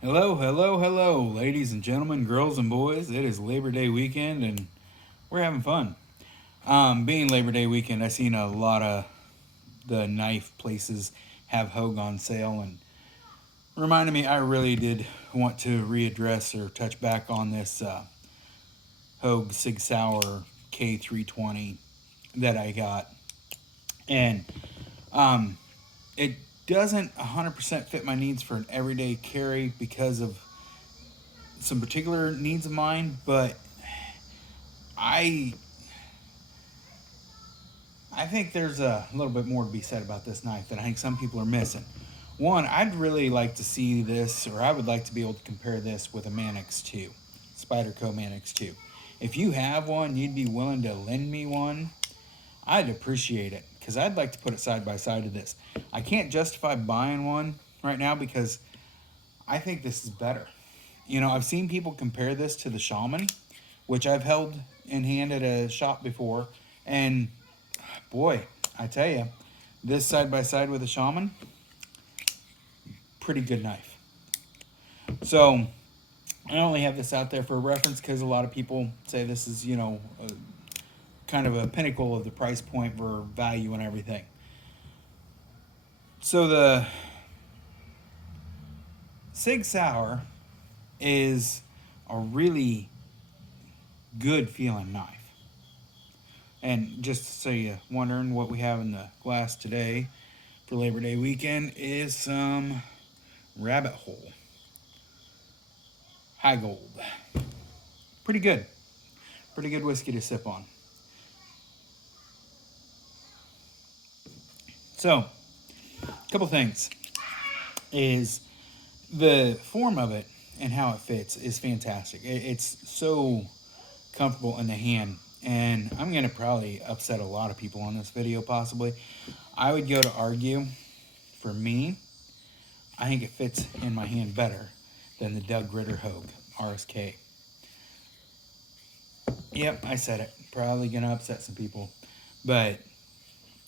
Hello, hello, hello, ladies and gentlemen, girls and boys. It is Labor Day weekend and we're having fun. Being Labor Day weekend, I've seen a lot of the knife places have Hogue on sale and reminded me I really did want to readdress or touch back on this Hogue Sig Sauer K320 that I got. And it doesn't 100% fit my needs for an everyday carry because of some particular needs of mine, but I I think there's a little bit more to be said about this knife that I think some people are missing. One, I'd really like to see this, or I would like to be able to compare this with a Manix 2, Spyderco Manix 2. If you have one, you'd be willing to lend me one, I'd appreciate it because I'd like to put it side by side to this. I can't justify buying one right now because I think this is better. You know, I've seen people compare this to the Shaman, which I've held in hand at a shop before, and boy, I tell you, this side by side with a Shaman, pretty good knife. So I only have this out there for reference because a lot of people say this is, kind of a pinnacle of the price point for value and everything. So the Sig Sauer is a really good feeling knife. And just so you're wondering what we have in the glass today for Labor Day weekend is some Rabbit Hole High Gold. Pretty good. Pretty good whiskey to sip on. So, a couple things is the form of it and how it fits is fantastic. It's so comfortable in the hand, and I'm gonna probably upset a lot of people on this video possibly. I would go to argue, for me, I think it fits in my hand better than the Doug Ritter Hogue RSK. Yep, I said it. Probably gonna upset some people. But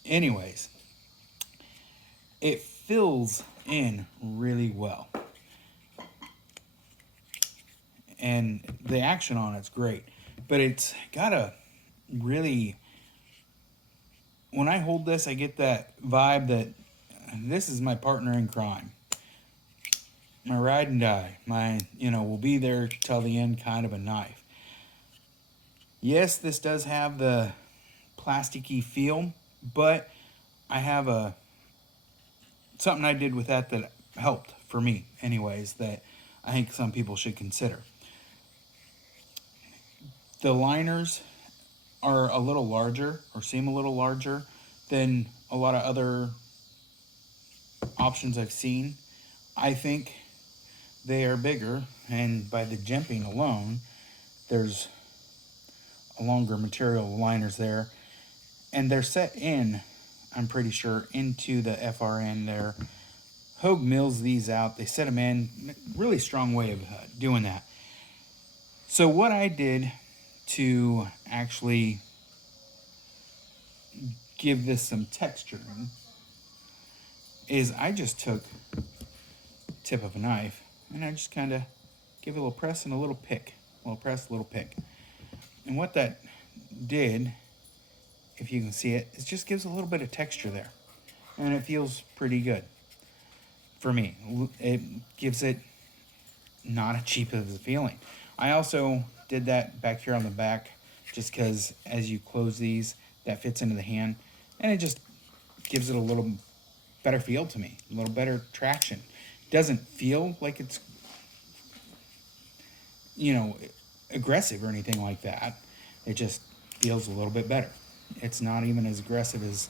anyways, it fills in really well. And the action on it's great. But it's got a really, when I hold this, I get that vibe that this is my partner in crime. My ride and die. My, will be there till the end kind of a knife. Yes, this does have the plasticky feel, but I have something I did with that helped for me anyways that I think some people should consider. The liners are a little larger or seem a little larger than a lot of other options I've seen. I think they are bigger, and by the jimping alone, there's a longer material liners there, and they're set in, I'm pretty sure, into the FRN there. Hogue mills these out. They set them in. Really strong way of doing that. So what I did to actually give this some texturing is I just took the tip of a knife and I just kind of give it a little press and a little pick. A little press, a little pick. And what that did, if you can see it, it just gives a little bit of texture there. And it feels pretty good for me. It gives it not a cheap of a feeling. I also did that back here on the back just because as you close these, that fits into the hand. And it just gives it a little better feel to me, a little better traction. It doesn't feel like it's, aggressive or anything like that. It just feels a little bit better. It's not even as aggressive as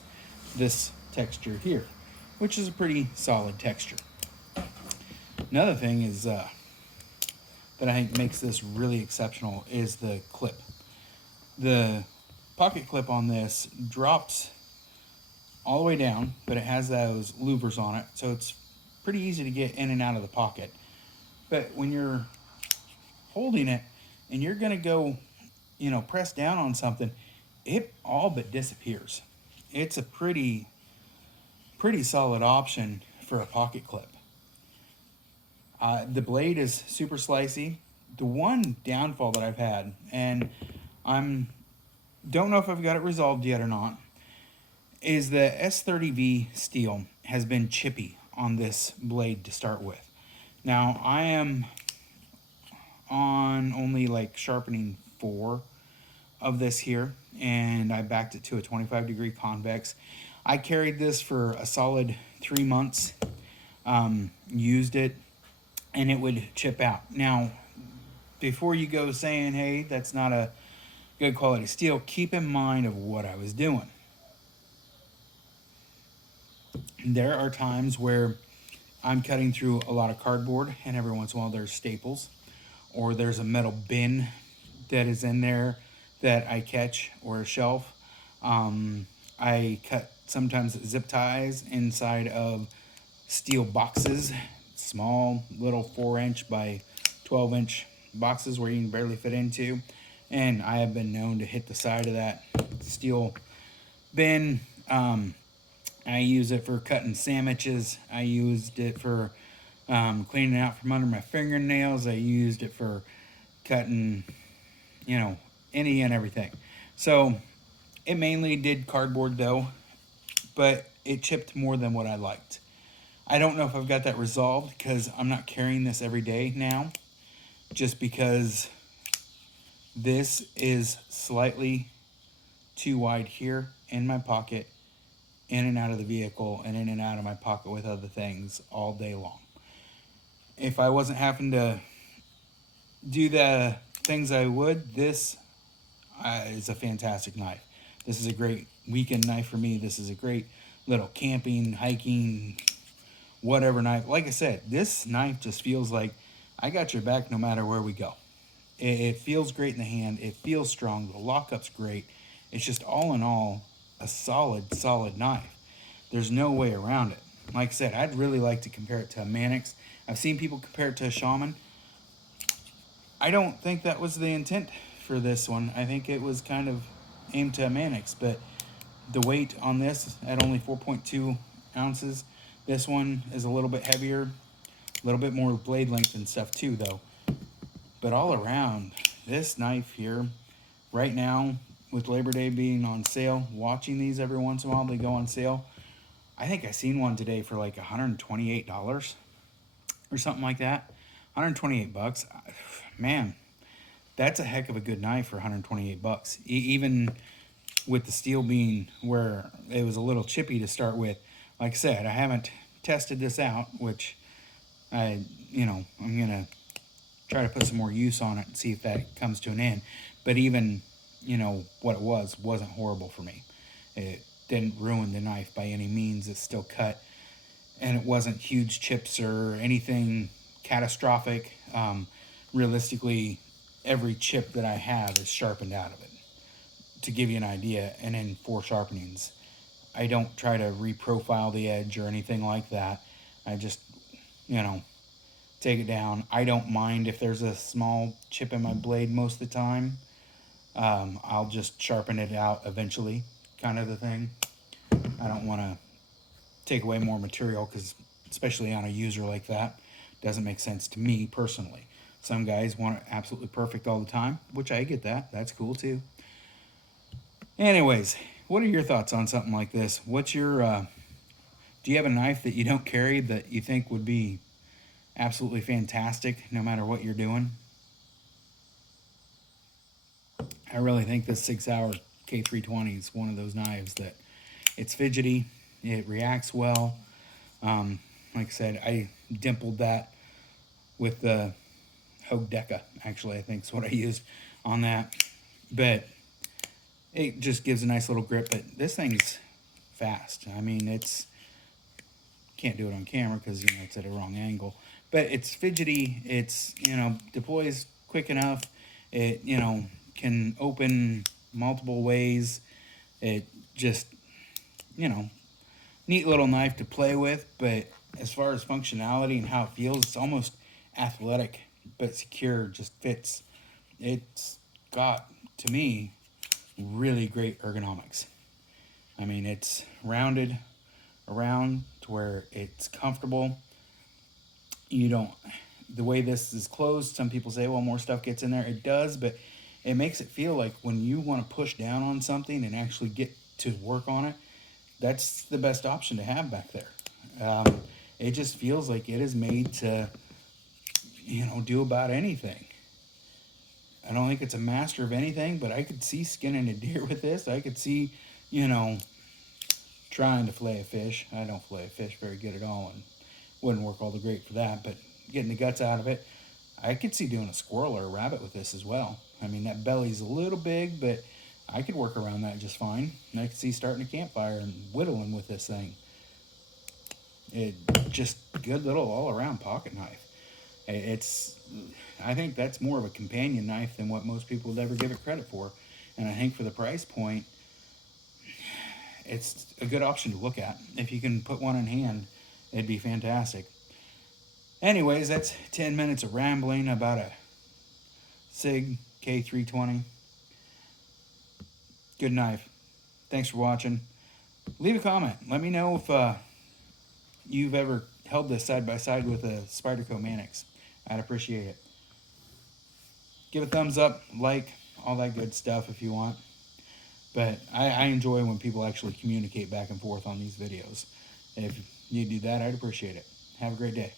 this texture here, which is a pretty solid texture. Another thing is that I think makes this really exceptional is the clip. The pocket clip on this drops all the way down, but it has those louvers on it, so it's pretty easy to get in and out of the pocket. But when you're holding it and you're gonna go, press down on something, it all but disappears. It's a pretty solid option for a pocket clip. The blade is super slicey. The one downfall that I've had, and I'm don't know if I've got it resolved yet or not, is the S30V steel has been chippy on this blade to start with. Now I am on only like sharpening 4 of this here, and I backed it to a 25-degree convex. I carried this for a solid 3 months, used it, and it would chip out. Now, before you go saying, hey, that's not a good quality steel, keep in mind of what I was doing. There are times where I'm cutting through a lot of cardboard, and every once in a while there's staples, or there's a metal bin that is in there that I catch, or a shelf. I cut sometimes zip ties inside of steel boxes, small little 4-inch by 12-inch boxes where you can barely fit into, and I have been known to hit the side of that steel bin. I use it for cutting sandwiches. I used it for cleaning out from under my fingernails. I used it for cutting, any and everything. So it mainly did cardboard though, but it chipped more than what I liked. I don't know if I've got that resolved because I'm not carrying this every day now, just because this is slightly too wide here in my pocket, in and out of the vehicle, and in and out of my pocket with other things all day long. If I wasn't having to do the things I would, this is a fantastic knife. This is a great weekend knife for me. This is a great little camping, hiking, whatever knife. Like I said, this knife just feels like I got your back no matter where we go. It feels great in the hand. It feels strong. The lockup's great. It's just all in all a solid knife. There's no way around it. Like I said, I'd really like to compare it to a Mannix. I've seen people compare it to a Shaman. I don't think that was the intent for this one. I think it was kind of aimed to a Mannix, but the weight on this at only 4.2 ounces, this one is a little bit heavier, a little bit more blade length and stuff too though. But all around, this knife here, right now, with Labor Day being on sale, watching these every once in a while, they go on sale. I think I seen one today for like $128 or something like that. 128 bucks. Man, that's a heck of a good knife for 128 bucks. Even with the steel being where it was a little chippy to start with. Like I said, I haven't tested this out, which I'm going to try to put some more use on it and see if that comes to an end. But even, what it wasn't horrible for me. It didn't ruin the knife by any means. It's still cut, and it wasn't huge chips or anything catastrophic. Realistically, every chip that I have is sharpened out of it, to give you an idea. And in 4 sharpenings, I don't try to reprofile the edge or anything like that. I just, take it down. I don't mind if there's a small chip in my blade most of the time. I'll just sharpen it out eventually, kind of the thing. I don't want to take away more material, because especially on a user like that, doesn't make sense to me personally. Some guys want it absolutely perfect all the time, which I get that. That's cool too. Anyways, what are your thoughts on something like this? What's your, do you have a knife that you don't carry that you think would be absolutely fantastic no matter what you're doing? I really think this 6-hour K320 is one of those knives that it's fidgety, it reacts well. Like I said, I dimpled that with the Hogue Deca, actually, I think is what I used on that. But it just gives a nice little grip, but this thing's fast. I mean, can't do it on camera because, it's at a wrong angle. But it's fidgety, it's, deploys quick enough. It, can open multiple ways. It just, neat little knife to play with. But as far as functionality and how it feels, it's almost athletic but secure, just fits. It's got, to me, really great ergonomics. I mean, it's rounded around to where it's comfortable. You don't the way this is closed, some people say, well, more stuff gets in there. It does, but it makes it feel like when you want to push down on something and actually get to work on it, that's the best option to have back there. It just feels like it is made to, do about anything. I don't think it's a master of anything, but I could see skinning a deer with this. I could see, you know, trying to fillet a fish. I don't fillet a fish very good at all, and wouldn't work all the great for that, but getting the guts out of it. I could see doing a squirrel or a rabbit with this as well. I mean, that belly's a little big, but I could work around that just fine. And I could see starting a campfire and whittling with this thing. It just good little all-around pocket knife. I think that's more of a companion knife than what most people would ever give it credit for. And I think for the price point, it's a good option to look at. If you can put one in hand, it'd be fantastic. Anyways, that's 10 minutes of rambling about a SIG K320. Good knife. Thanks for watching. Leave a comment. Let me know if you've ever held this side by side with a Spyderco Mannix. I'd appreciate it. Give a thumbs up, like, all that good stuff if you want. But I enjoy when people actually communicate back and forth on these videos. If you do that, I'd appreciate it. Have a great day.